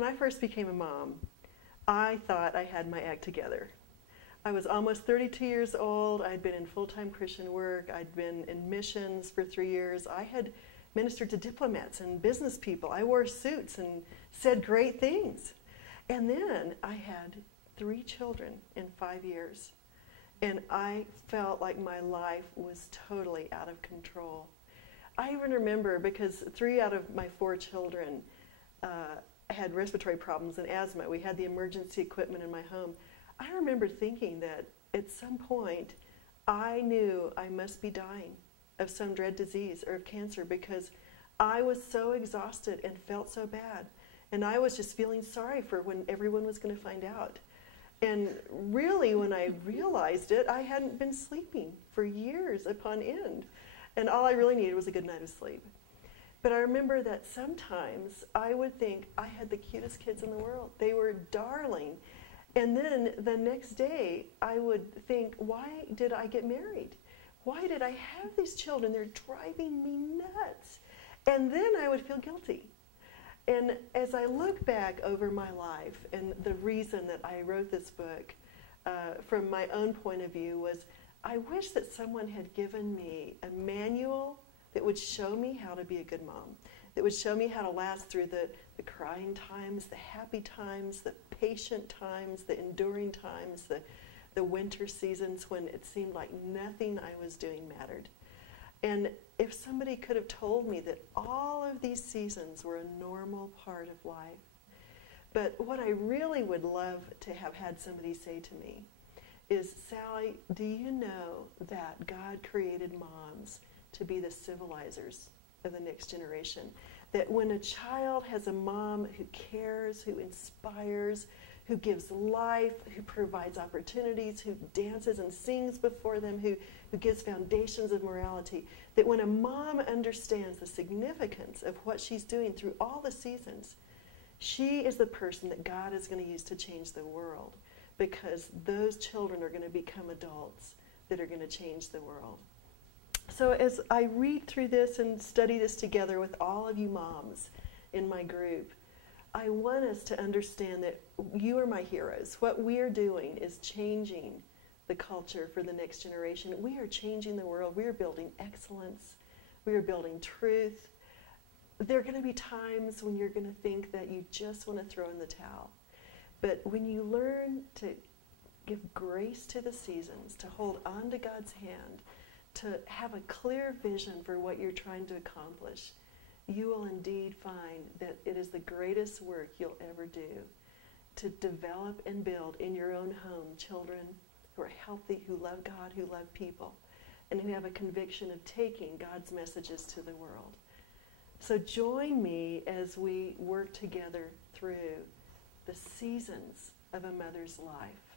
When I first became a mom, I thought I had my act together. I was almost 32 years old. I'd been in full-time Christian work. I'd been in missions for 3 years. I had ministered to diplomats and business people. I wore suits and said great things. And then I had 3 children in 5 years. And I felt like my life was totally out of control. I even remember, because 3 out of my 4 children had respiratory problems and asthma. We had the emergency equipment in my home. I remember thinking that at some point I knew I must be dying of some dread disease or of cancer, because I was so exhausted and felt so bad. And I was just feeling sorry for when everyone was going to find out. And really, when I realized it, I hadn't been sleeping for years upon end. And all I really needed was a good night of sleep. But I remember that sometimes I would think I had the cutest kids in the world. They were darling. And then the next day, I would think, why did I get married? Why did I have these children? They're driving me nuts. And then I would feel guilty. And as I look back over my life, and the reason that I wrote this book from my own point of view was, I wish that someone had given me a manual that would show me how to be a good mom, that would show me how to last through the crying times, the happy times, the patient times, the enduring times, the winter seasons when it seemed like nothing I was doing mattered. And if somebody could have told me that all of these seasons were a normal part of life. But what I really would love to have had somebody say to me is, Sally, do you know that God created moms to be the civilizers of the next generation? That when a child has a mom who cares, who inspires, who gives life, who provides opportunities, who dances and sings before them, who gives foundations of morality, that when a mom understands the significance of what she's doing through all the seasons, she is the person that God is going to use to change the world, because those children are going to become adults that are going to change the world. So as I read through this and study this together with all of you moms in my group, I want us to understand that you are my heroes. What we are doing is changing the culture for the next generation. We are changing the world. We are building excellence. We are building truth. There are going to be times when you're going to think that you just want to throw in the towel. But when you learn to give grace to the seasons, to hold on to God's hand, to have a clear vision for what you're trying to accomplish, you will indeed find that it is the greatest work you'll ever do, to develop and build in your own home children who are healthy, who love God, who love people, and who have a conviction of taking God's messages to the world. So join me as we work together through the seasons of a mother's life.